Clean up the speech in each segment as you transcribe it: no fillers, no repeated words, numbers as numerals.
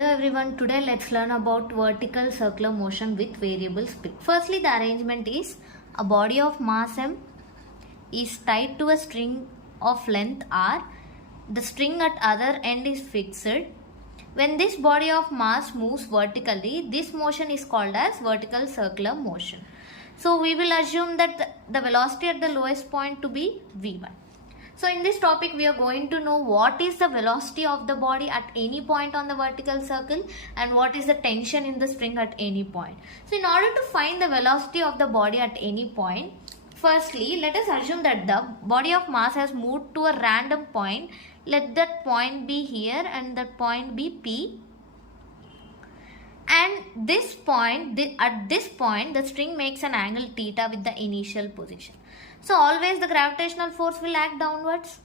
Hello everyone, today let's learn about vertical circular motion with variable speed. Firstly, the arrangement is a body of mass m is tied to a string of length r. The string at other end is fixed. When this body of mass moves vertically, this motion is called as vertical circular motion. So we will assume that the velocity at the lowest point to be v1. So in this topic we are going to know what is the velocity of the body at any point on the vertical circle and what is the tension in the string at any point. So in order to find the velocity of the body at any point, firstly let us assume that the body of mass has moved to a random point. Let that point be here and that point be P. And this point, at this point the string makes an angle theta with the initial position. So always the gravitational force will act downwards.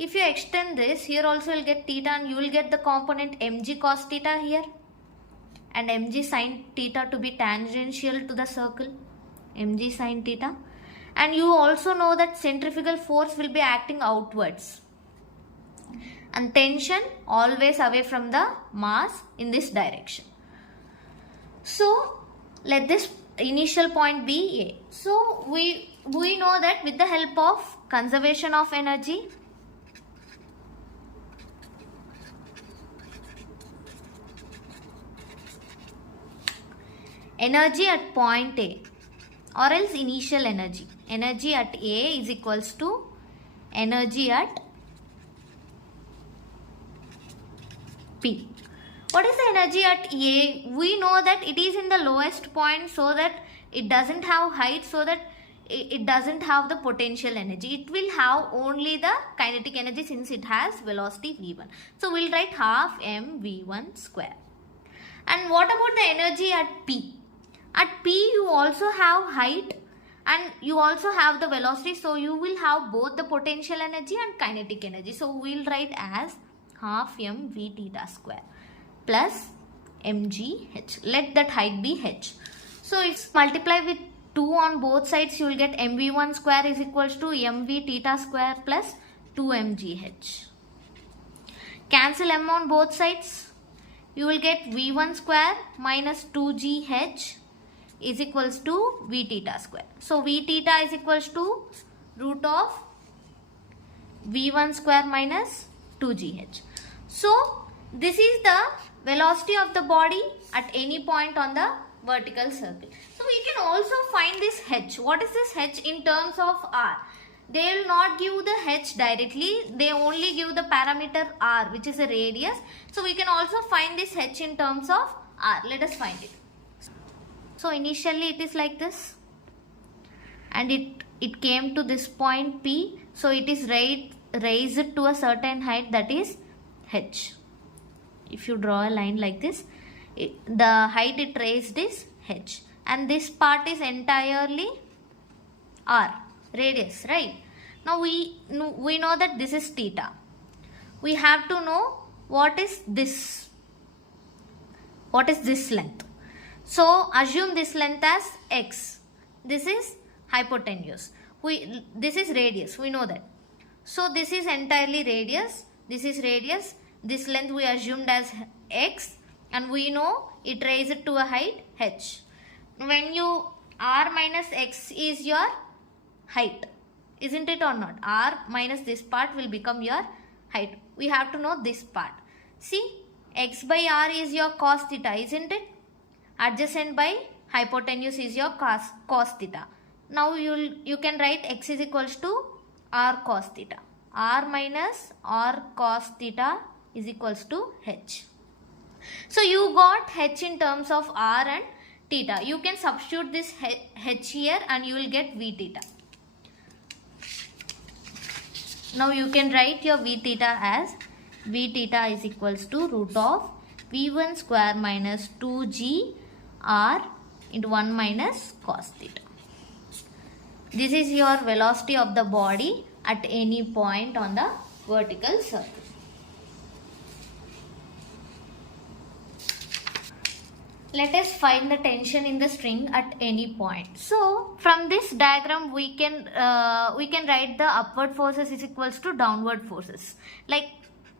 If you extend this, here also you will get theta and you will get the component mg cos theta here. And mg sin theta to be tangential to the circle. Mg sin theta. And you also know that centrifugal force will be acting outwards. And tension always away from the mass in this direction. So let this initial point be A. So we know that with the help of conservation of energy, energy at point A or else initial energy. Energy at A is equals to energy at P. What is the energy at A? We know that it is in the lowest point so that it doesn't have height, so that it doesn't have the potential energy. It will have only the kinetic energy since it has velocity v1. So we'll write half mv1 square. And what about the energy at P? At P you also have height and you also have the velocity, so you will have both the potential energy and kinetic energy. So we'll write as half mv theta square plus mgh. Let that height be h. So if multiply with 2 on both sides, you will get mv1 square is equals to mv theta square plus 2mgh. Cancel m on both sides. You will get v1 square minus 2gh is equals to v theta square. So v theta is equals to root of v1 square minus 2gh. So this is the velocity of the body at any point on the vertical circle. So we can also find this h. What is this h in terms of r? They will not give the h directly. They only give the parameter r, which is a radius. So we can also find this h in terms of r. Let us find it. So initially it is like this. And it came to this point P. So it is raised to a certain height, that is h. If you draw a line like this, the height it raised is h. And this part is entirely r, radius, right? Now we know that this is theta. We have to know what is this. What is this length? So assume this length as x. This is hypotenuse. This is radius. We know that. So this is entirely radius. This is radius. This length we assumed as x and we know it raised to a height h. When you r minus x is your height, isn't it or not? R minus this part will become your height. We have to know this part. See, x by r is your cos theta, isn't it? Adjacent by hypotenuse is your cos theta. Now you can write x is equals to r cos theta. R minus r cos theta is equals to h. So you got h in terms of r and theta. You can substitute this h here and you will get v theta. Now you can write your v theta as v theta is equals to root of v1 square minus 2g r into 1 minus cos theta. This is your velocity of the body at any point on the vertical circle. Let us find the tension in the string at any point. So from this diagram we can write the upward forces is equals to downward forces. Like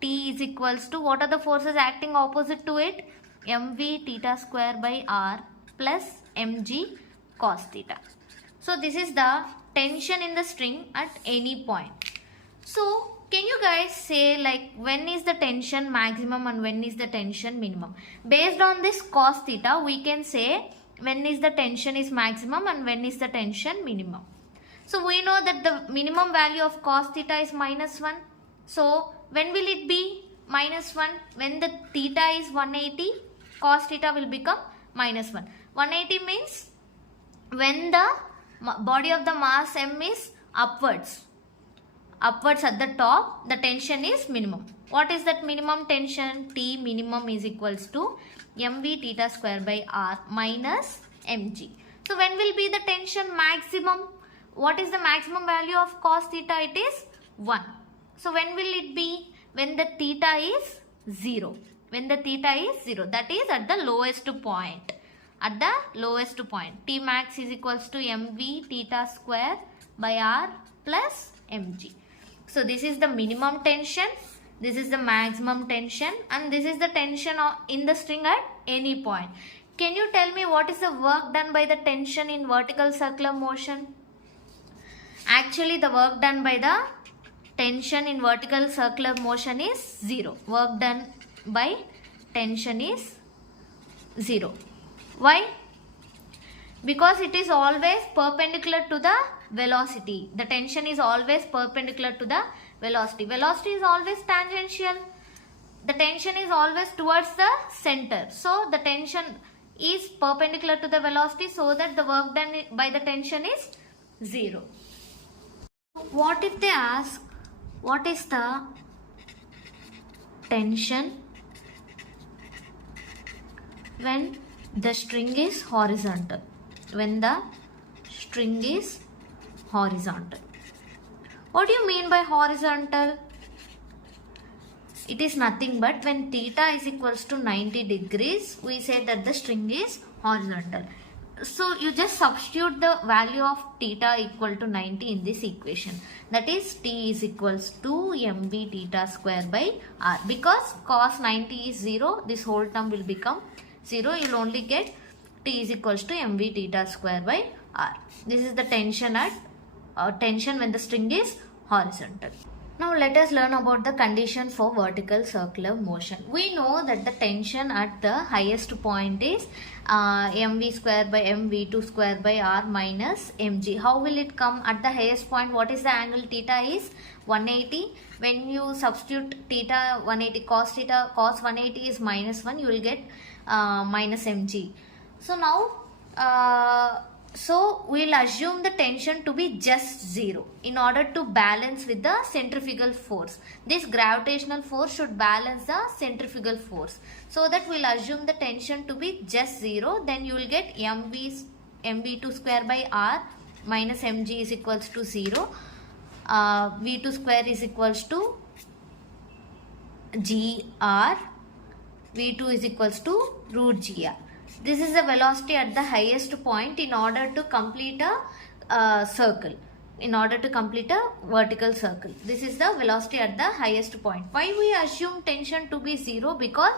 T is equals to, what are the forces acting opposite to it? mv theta square by r plus mg cos theta. So this is the tension in the string at any point. So can you guys say like when is the tension maximum and when is the tension minimum? Based on this cos theta, we can say when is the tension is maximum and when is the tension minimum. So we know that the minimum value of cos theta is -1. So when will it be -1? When the theta is 180, cos theta will become -1. 180 means when the body of the mass m is upwards at the top, the tension is minimum. What is that minimum tension? T minimum is equals to mv theta square by r minus mg. So when will be the tension maximum? What is the maximum value of cos theta? It is 1. So when will it be? When the theta is 0. When the theta is 0. That is at the lowest point. At the lowest point. T max is equals to mv theta square by r plus mg. So this is the minimum tension, this is the maximum tension, and this is the tension in the string at any point. Can you tell me what is the work done by the tension in vertical circular motion? Actually the work done by the tension in vertical circular motion is 0. Work done by tension is 0. Why? Because it is always perpendicular to the velocity. The tension is always perpendicular to the velocity. Velocity is always tangential. The tension is always towards the center. So the tension is perpendicular to the velocity, so that the work done by the tension is 0. What if they ask what is the tension when the string is horizontal? When the string is horizontal. What do you mean by horizontal? It is nothing but when theta is equals to 90 degrees, we say that the string is horizontal. So you just substitute the value of theta equal to 90 in this equation. That is T is equals to mv theta square by r. Because cos 90 is 0, this whole term will become 0. You will only get T is equals to mv theta square by r. This is the tension at tension when the string is horizontal. Now let us learn about the condition for vertical circular motion. We know that the tension at the highest point is mv square by mv2 square by r minus mg. How will it come at the highest point? What is the angle? Theta is 180. When you substitute theta 180 cos 180 is -1, you will get minus mg. So now so we'll assume the tension to be just 0 in order to balance with the centrifugal force. This gravitational force should balance the centrifugal force. So that we'll assume the tension to be just 0. Then you will get mv2 square by r minus mg is equals to 0. v2 square is equals to gr. v2 is equals to root gr. This is the velocity at the highest point in order to complete a circle. In order to complete a vertical circle. This is the velocity at the highest point. Why we assume tension to be 0? Because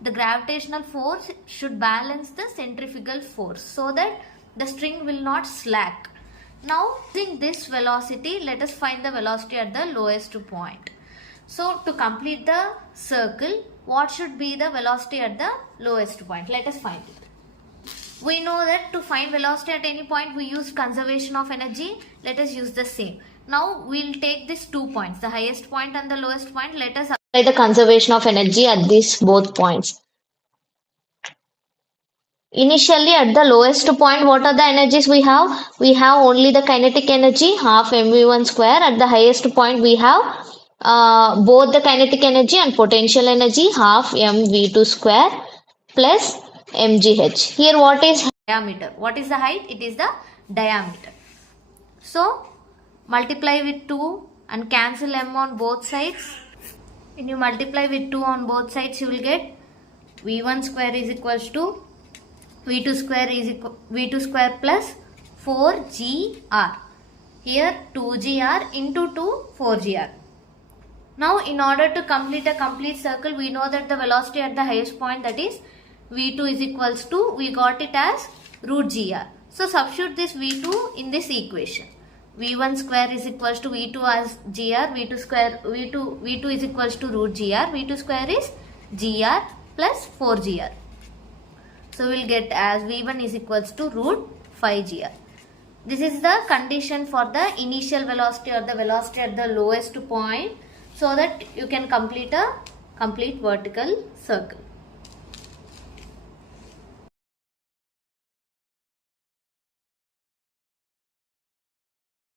the gravitational force should balance the centrifugal force so that the string will not slack. Now using this velocity, let us find the velocity at the lowest point. So to complete the circle, what should be the velocity at the lowest point? Let us find it. We know that to find velocity at any point we use conservation of energy. Let us use the same. Now we will take these 2 points, the highest point and the lowest point. Let us apply the conservation of energy at these both points. Initially at the lowest point, what are the energies we have? We have only the kinetic energy, half mv1 square. At the highest point we have both the kinetic energy and potential energy, half mv2 square plus mgh. Here what is diameter? What is the height? It is the diameter. So multiply with 2 and cancel m on both sides. When you multiply with 2 on both sides, you will get v1 square is equals to v2 square is equal v2 square plus 4gr. Here 2gr into 2 4gr. Now in order to complete a complete circle, we know that the velocity at the highest point, that is v2 is equals to, we got it as root gr. So substitute this v2 in this equation. v1 square is equals to v2 as gr, v2 is equals to root gr, v2 square is gr plus 4gr. So we will get as v1 is equals to root 5gr. This is the condition for the initial velocity or the velocity at the lowest point, so that you can complete a complete vertical circle.